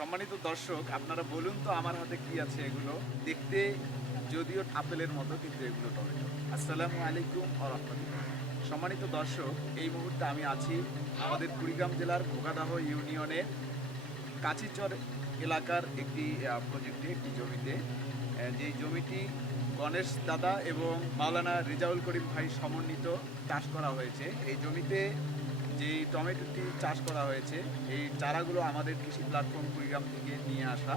সম্মানিত দর্শক, আপনারা বলুন তো আমার হাতে কি আছে এগুলো? দেখতে যদিও আপেলের মতো, কিন্তু এগুলো টমেটো আসসালামু আলাইকুম ও সম্মানিত দর্শক, এই মুহূর্তে আমি আছি আমাদের কুড়িগ্রাম জেলার ঘোগাদাহ ইউনিয়নের কাচিচর এলাকার একটি প্রজেক্টে, একটি জমিতে। যে জমিটি গণেশ দাদা এবং মাওলানা রেজাউল করিম ভাই সমন্বিত চাষ করা হয়েছে। এই জমিতে যে টমেটোটি চাষ করা হয়েছে, এই চারাগুলো আমাদের কৃষি প্ল্যাটফর্ম কুড়িগ্রাম থেকে নিয়ে আসা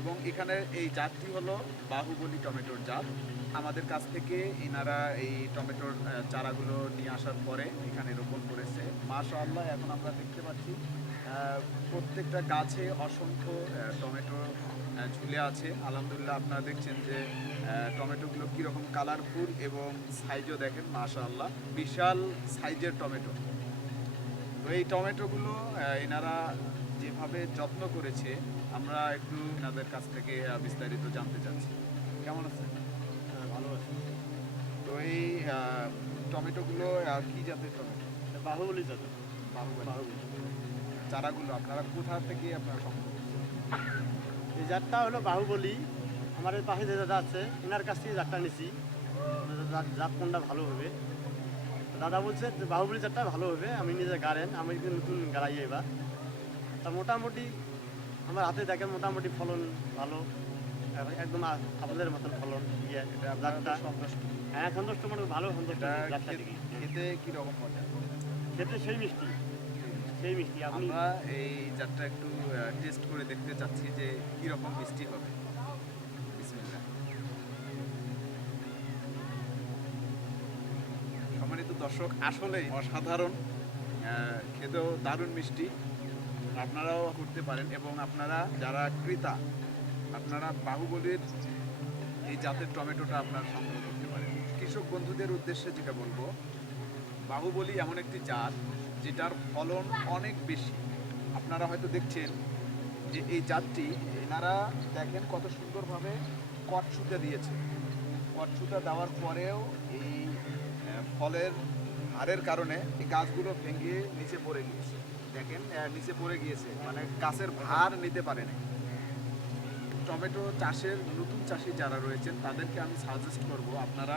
এবং এখানে এই জাতটি হলো বাহুবলী টমেটোর জাত। আমাদের কাছ থেকে এনারা এই টমেটোর চারাগুলো নিয়ে আসার পরে এখানে রোপণ করেছে। মাশাআল্লাহ, এখন আমরা দেখতে পাচ্ছি প্রত্যেকটা গাছে অসংখ্য টমেটো ঝুলে আছে। আলহামদুলিল্লাহ আপনারা দেখছেন যে টমেটোগুলো কীরকম কালারফুল এবং সাইজও দেখেন, মাশাআল্লাহ। বিশাল সাইজের টমেটো। তো এই টমেটোগুলো এনারা যেভাবে যত্ন করেছে আমরা একটু এনাদের কাছ থেকে বিস্তারিত জানতে চাচ্ছি। কেমন আছে হ্যাঁ, ভালো আছে। তো এই টমেটোগুলো কি জাতের টমেটো? বাহুবলি যাতে বাহুবলী। বাহুবলি। চারাগুলো আপনারা কোথা থেকে আপনারা সংগ্রহ এই জাতটা হলো বাহুবলি। আমার এই পাশে যে দাদা আছে ওনার কাছ থেকে জাতটা নিছি। জাত- কোনটা ভালো হবে? দাদা বলছে বাহুবলি জাতটা ভালো হবে আমি নিজে গাড়েন আমি কিন্তু নতুন গাড়াই এবার। তা মোটামুটি আমার হাতে দেখেন মোটামুটি ফলন ভালো একদম আপনাদের মতন ফলন ইয়ে হ্যাঁ সন্তুষ্ট মানে ভালো সন্তুষ্ট খেতে কীরকম মজা? খেতে সেই মিষ্টি সেই মিষ্টি আমরা এই জাতটা একটু টেস্ট করে দেখতে চাচ্ছি যে কীরকম মিষ্টি হবে। দর্শক আসলে অসাধারণ। খেতেও দারুণ মিষ্টি। আপনারাও করতে পারেন এবং আপনারা যারা ক্রেতা, আপনারা বাহুবলীর এই জাতের টমেটোটা আপনারা সংগ্রহ করতে পারেন। কৃষক বন্ধুদের উদ্দেশ্যে যেটা বলব, বাহুবলী এমন একটি জাত যেটার ফলন অনেক বেশি। আপনারা হয়তো দেখছেন যে এই জাতটি এনারা দেখেন কত সুন্দরভাবে কটসুতা দিয়েছে। কটসুতা দেওয়ার পরেও এই ফলের হারের কারণে এই গাছগুলো ভেঙে নিচে পড়ে গিয়েছে। দেখেন নিচে পড়ে গিয়েছে। মানে গাছের ভার নিতে পারে পারেনি টমেটো চাষের নতুন চাষি যারা রয়েছেন, তাদেরকে আমি সাজেস্ট করব, আপনারা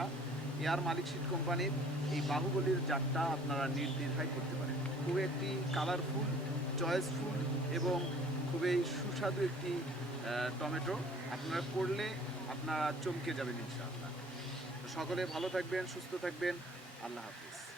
এয়ার মালিক সিড কোম্পানির এই বাহুবলীর জাতটা আপনারা নির্দ্বিধায় করতে পারেন। খুব একটি কালারফুল চয়েসফুল এবং খুবই সুস্বাদু একটি টমেটো আপনারা করলে আপনারা চমকে যাবেন ইনশাআল্লাহ। সকলে ভালো থাকবেন, সুস্থ থাকবেন। আল্লাহ হাফিজ।